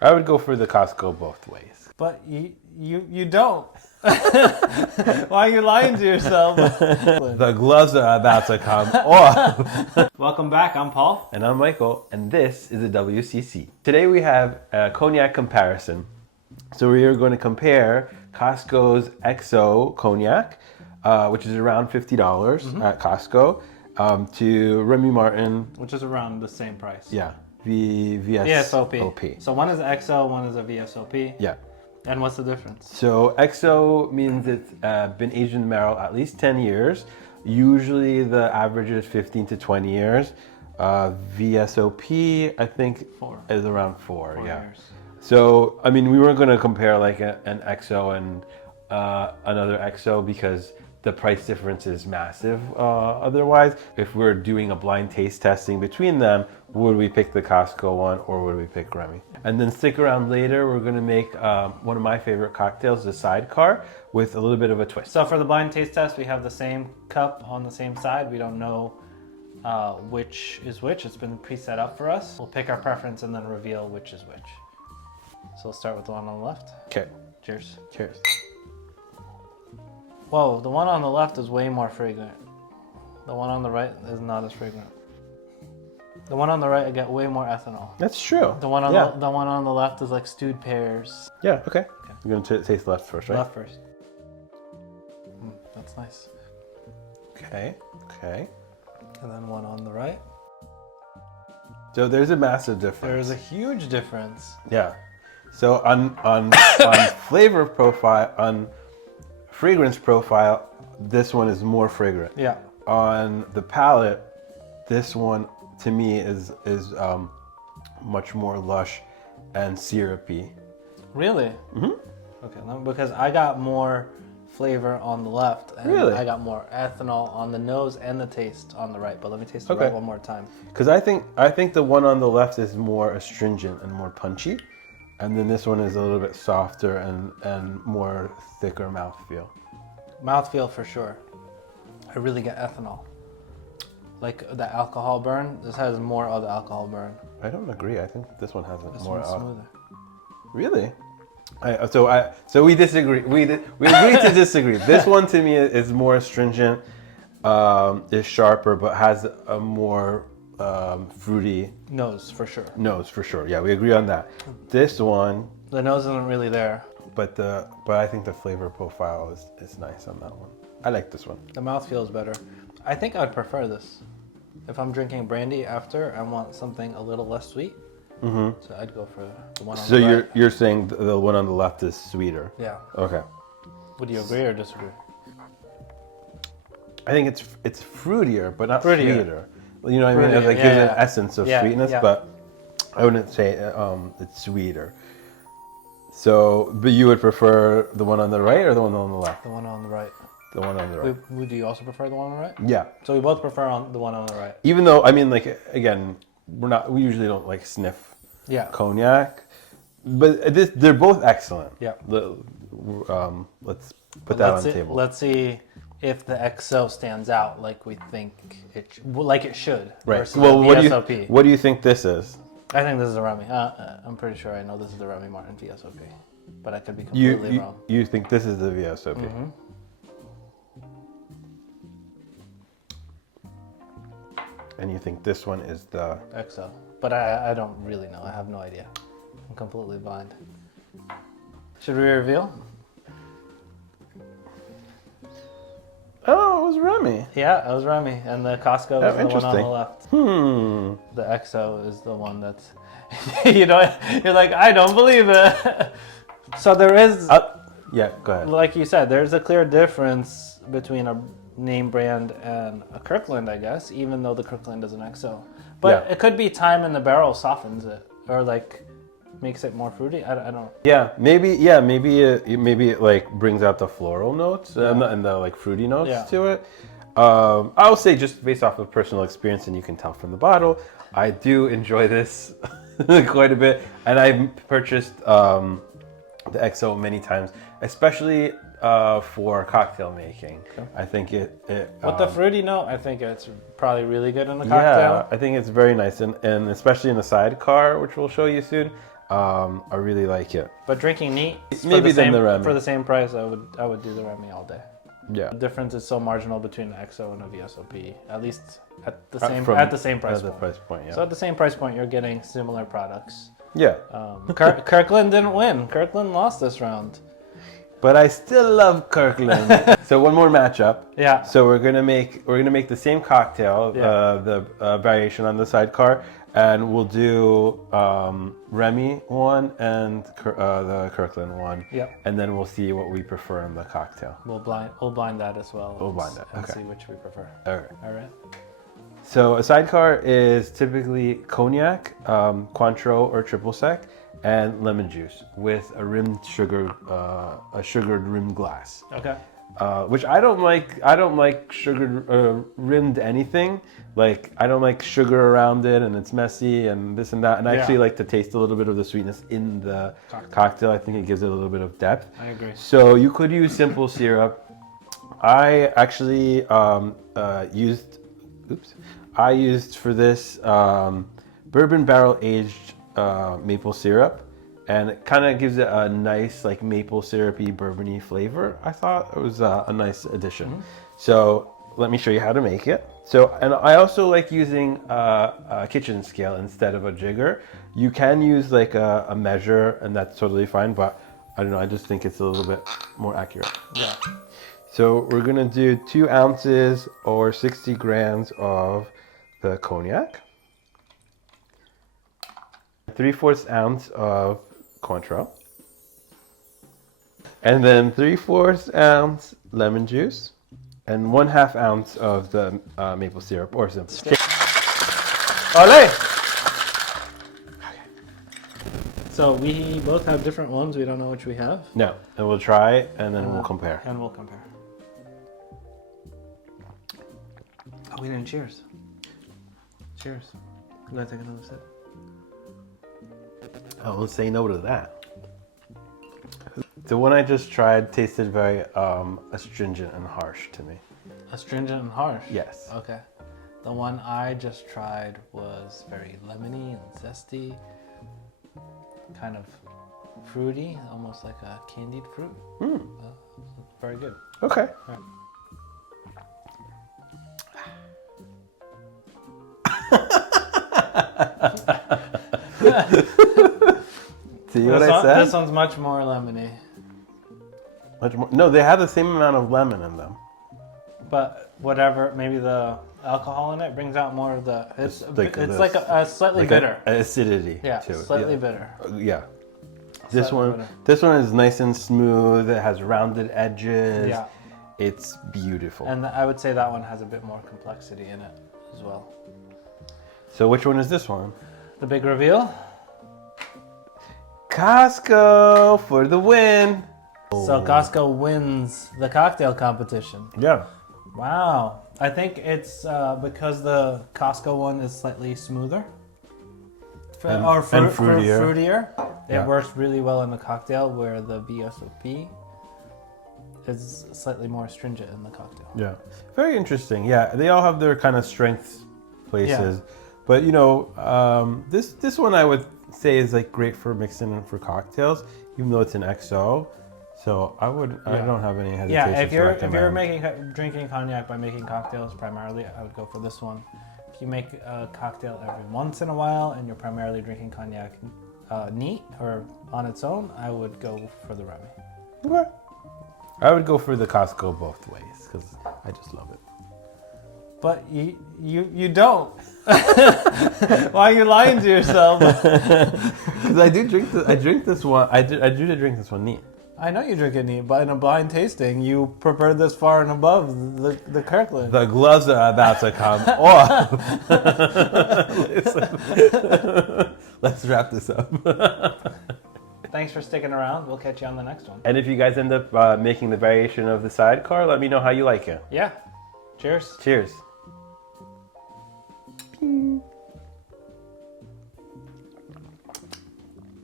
I would go for the Costco both ways. But you don't. Why are you lying to yourself? The gloves are about to come off. Welcome back. I'm Paul. And I'm Michael, and this is a WCC. Today we have a cognac comparison. So we are going to compare Costco's XO cognac, which is around $50 at Costco, to Remi Martin, Which is around the same price. yeah, VSOP. So one is XO, one is a VSOP. Yeah. And what's the difference? So XO means it's been aged in the barrel at least 10 years. Usually the average is 15 to 20 years. VSOP, I think, is around 4 yeah. years. So, I mean, we weren't going to compare like an XO and another XO because the price difference is massive otherwise. If we're doing a blind taste testing between them, would we pick the Costco one or would we pick Remi? And then stick around later, we're gonna make one of my favorite cocktails, the sidecar, with a little bit of a twist. So for the blind taste test, we have the same cup on the same side. We don't know which is which. It's been preset up for us. We'll pick our preference and then reveal which is which. So we'll start with the one on the left. Okay. Cheers. Cheers. Whoa, the one on the left is way more fragrant. The one on the right is not as fragrant. The one on the right, I get way more ethanol. That's true. The one on the one on the left is like stewed pears. Yeah, okay. You're gonna taste left first, right? Left first. That's nice. Okay, okay. And then one on the right. So there's a massive difference. There's a huge difference. Yeah. So on flavor profile, on fragrance profile, this one is more fragrant. Yeah. On the palate, this one to me is much more lush and syrupy. Really? Okay, because I got more flavor on the left, and Really? I got more ethanol on the nose and the taste on the right. But let me taste the right one more time. Because I think the one on the left is more astringent and more punchy, and then this one is a little bit softer and more thicker mouthfeel. Mouthfeel for sure. I really get ethanol. Like the alcohol burn. This has more of the alcohol burn. I don't agree. I think this one has This more. one's smoother. Really? So we disagree. We agree to disagree. This one to me is more astringent, is sharper, but has a more fruity Nose for sure. nose for sure. Yeah, we agree on that. This one, The nose isn't really there. but I think the flavor profile is nice on that one. I like this one. The mouthfeel is better. I think I'd prefer this. If I'm drinking brandy after, I want something a little less sweet. So I'd go for the one on the right. So you're saying the one on the left is sweeter? Yeah. Okay. Would you agree or disagree? I think it's fruitier, but not Fruitier. sweeter. You know what I mean? Fruitier, It like gives an essence of sweetness, but I wouldn't say it's sweeter. So, but you would prefer the one on the right or the one on the left? The one on the right. The one on the right. Do you also prefer the one on the right? Yeah. So we both prefer the one on the right. Even though, I mean, like, again, we usually don't like sniff cognac, but they're both excellent. Yeah. Let's put that on the table. Let's see if the XO stands out like we think it should. Right. Versus Well, the VSOP. what do you think this is? I think this is a Remi. I'm pretty sure I know this is the Remi Martin VSOP, but I could be completely wrong. You think this is the VSOP? And you think this one is the XO, but I don't really know. I have no idea. I'm completely blind. Should we reveal? Oh, it was Remi. Yeah, it was Remi, and the Costco is the one on the left. The XO is the one that's, you're like, I don't believe it. So there is, yeah, go ahead. like you said, there's a clear difference between a name brand and a Kirkland, I guess, even though the Kirkland is an XO. But it could be time in the barrel softens it, or like makes it more fruity. I don't. Yeah, maybe it like brings out the floral notes and the like fruity notes to it. I'll say just based off of personal experience, and you can tell from the bottle, I do enjoy this quite a bit, and I've purchased the XO many times, especially for cocktail making. Okay. I think it with the fruity note, I think it's probably really good in the cocktail. Yeah, I think it's very nice, and especially in the sidecar, which we'll show you soon. I really like it. But drinking neat, Maybe then the Remi. for the same price, I would do the Remi all day. Yeah. The difference is so marginal between an XO and a VSOP, at least at the same price point. Yeah. So at the same price point, you're getting similar products. Yeah. Kirkland didn't win. Kirkland lost this round. But I still love Kirkland. So one more matchup. Yeah. So we're gonna make the same cocktail, the variation on the sidecar, and we'll do Remi one and the Kirkland one. Yep. And then we'll see what we prefer in the cocktail. We'll blind that as well. We'll blind that. And Okay. see which we prefer. Okay. All right. So a sidecar is typically cognac, Cointreau or triple sec, and lemon juice with a rimmed sugar, a sugared rimmed glass. Okay. Which I don't like. I don't like sugar rimmed anything. Like I don't like sugar around it, and it's messy and this and that. And I actually like to taste a little bit of the sweetness in the cocktail. I think it gives it a little bit of depth. I agree. So you could use simple syrup. I actually used for this bourbon barrel aged maple syrup, and it kind of gives it a nice like maple syrupy bourbony flavor. I thought it was a nice addition. Mm-hmm. So let me show you how to make it. So, and I also like using a kitchen scale instead of a jigger. You can use like a measure, and that's totally fine, but I don't know, I just think it's a little bit more accurate. Yeah. So we're gonna do 2 ounces or 60 grams of the cognac, 3/4 ounce of Cointreau, and then 3/4 ounce lemon juice, and 1/2 ounce of the maple syrup or simple. Olé! So we both have different ones. We don't know which we have. No, and we'll try and then we'll compare. And we'll compare. Oh, we didn't cheers. Cheers. Can I take another sip? Oh, we'll say no to that. The one I just tried tasted very astringent and harsh to me. Astringent and harsh? Yes. Okay. The one I just tried was very lemony and zesty, kind of fruity, almost like a candied fruit. Very good. Okay. Right. See what I said? This one's much more lemony. Much more. No, they have the same amount of lemon in them. But whatever, maybe the alcohol in it brings out more of the. It's like a slightly like bitter. Acidity. Yeah, to it. slightly bitter. Yeah. This one is nice and smooth. It has rounded edges. Yeah. It's beautiful. And I would say that one has a bit more complexity in it as well. So which one is this one? The big reveal. Costco for the win. So Costco wins the cocktail competition. Yeah. Wow. I think it's because the Costco one is slightly smoother. And fruitier. It Yeah. works really well in the cocktail, where the VSOP is slightly more astringent in the cocktail. Yeah. Very interesting. Yeah. They all have their kind of strengths places. Yeah. But you know, this one I would say is like great for mixing in for cocktails, even though it's an XO. So I don't have any hesitation. Yeah, if you're recommend. drinking cognac by making cocktails primarily, I would go for this one. If you make a cocktail every once in a while and you're primarily drinking cognac neat or on its own, I would go for the Remi. Okay. I would go for the Costco both ways because I just love it. But you don't. Why are you lying to yourself? Because I drink this one. I do drink this one neat. I know you drink it neat, but in a blind tasting, you prefer this far and above the Kirkland. The gloves are about to come off. Let's wrap this up. Thanks for sticking around. We'll catch you on the next one. And if you guys end up making the variation of the sidecar, let me know how you like it. Yeah. Cheers. Cheers.